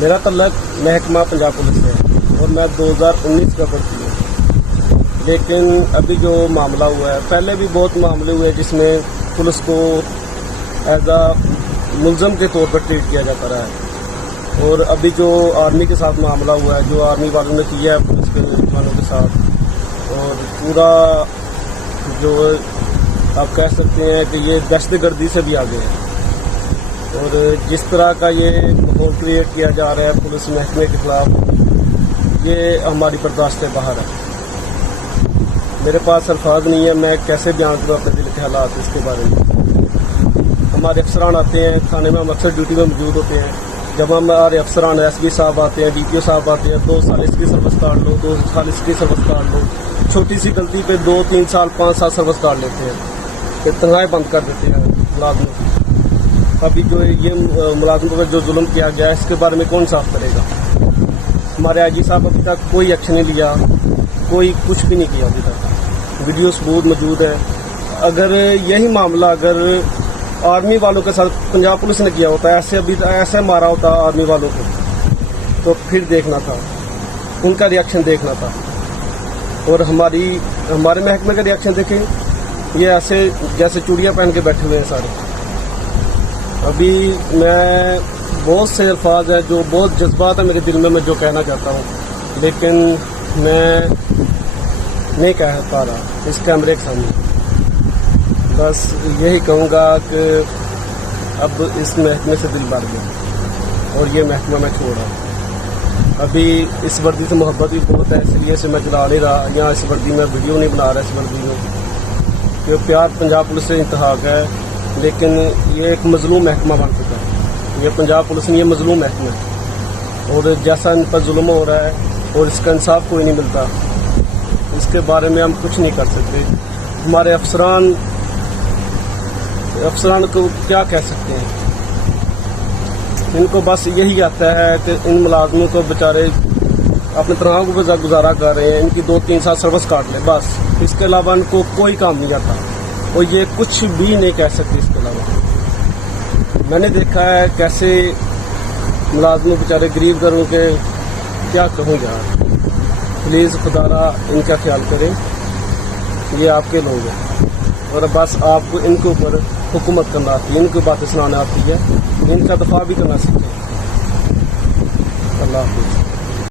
میرا تعلق محکمہ پنجاب پولیس سے ہے اور میں 2019 کا بھرتی ہوں، لیکن ابھی جو معاملہ ہوا ہے، پہلے بھی بہت معاملے ہوئے جس میں پولیس کو ایز اے ملزم کے طور پر ٹریٹ کیا جاتا رہا ہے، اور ابھی جو آرمی کے ساتھ معاملہ ہوا ہے، جو آرمی والوں نے کیا ہے پولیس کے جوانوں کے ساتھ، اور پورا جو آپ کہہ سکتے ہیں کہ یہ دہشت گردی سے بھی آگے ہے، اور جس طرح کا یہ ماحول کریٹ کیا جا رہا ہے پولیس محکمے کے خلاف، یہ ہماری برداشت سے باہر ہے۔ میرے پاس الفاظ نہیں ہے، میں کیسے بیان کروں اپنے دل کے حالات اس کے بارے میں۔ ہمارے افسران آتے ہیں تھانے میں، ہم اکثر ڈیوٹی میں موجود ہوتے ہیں، جب ہمارے افسران ایس پی صاحب آتے ہیں، ڈی پی او صاحب آتے ہیں، 2 سال اس کی سروس کاٹ لو، 2 سال اس کی سروس کاٹ لو، چھوٹی سی غلطی پہ 2 3 سال 5 سال سروس کاٹ لیتے ہیں، پھر تنخواہیں بند کر دیتے ہیں ملازموں کی۔ ابھی جو یہ ملازموں پر جو ظلم کیا گیا ہے، اس کے بارے میں کون صاف کرے گا؟ ہمارے آئی جی صاحب ابھی تک کوئی ایکشن نہیں لیا، کوئی کچھ بھی نہیں کیا ابھی تک۔ ویڈیو ثبوت موجود ہے۔ اگر یہی معاملہ اگر آرمی والوں کے ساتھ پنجاب پولیس نے کیا ہوتا، ایسے مارا ہوتا آرمی والوں کو، تو پھر دیکھنا تھا، ان کا ریئیکشن دیکھنا تھا، اور ہمارے محکمے کا ریئیکشن دیکھیں، یہ ایسے جیسے چوڑیاں پہن کے بیٹھے ہوئے ہیں سارے۔ ابھی میں بہت سے الفاظ ہیں، جو بہت جذبات ہیں میرے دل میں جو کہنا چاہتا ہوں، لیکن میں نہیں کہہ پا رہا اس کیمرے کے سامنے۔ بس یہی کہوں گا کہ اب اس محکمے سے دل بھر گیا اور یہ محکمہ میں چھوڑ رہا ہوں۔ ابھی اس وردی سے محبت بھی بہت ہے، اس لیے اسے میں چلا نہیں رہا، یا اس وردی میں ویڈیو نہیں بنا رہا اس وردی میں، یہ پیار پنجاب پولیس سے انتہا ہے، لیکن یہ ایک مظلوم محکمہ بن چکا ہے۔ یہ پنجاب پولیس نہیں، یہ مظلوم محکمہ ہے، اور جیسا ان پر ظلم ہو رہا ہے اور اس کا انصاف کوئی نہیں ملتا، اس کے بارے میں ہم کچھ نہیں کر سکتے۔ ہمارے افسران کو کیا کہہ سکتے ہیں؟ ان کو بس یہی آتا ہے کہ ان ملازموں کو بیچارے اپنے تنخواہوں کو گزارا کر رہے ہیں، ان کی 2 3 سال سروس کاٹ لیں، بس اس کے علاوہ ان کو کوئی کام نہیں آتا، اور یہ کچھ بھی نہیں کہہ سکتے اس کے علاوہ۔ میں نے دیکھا ہے کیسے ملازموں بیچارے غریب گھروں کے، کیا کہوں یار، پلیز خدا را ان کا خیال کریں، یہ آپ کے لوگ ہیں، اور بس آپ کو ان کے اوپر حکومت کرنا آتی ہے، ان کی باتیں سنانا آتی ہے، ان کا دفاع بھی کرنا سیکھیں۔ اللہ حافظ۔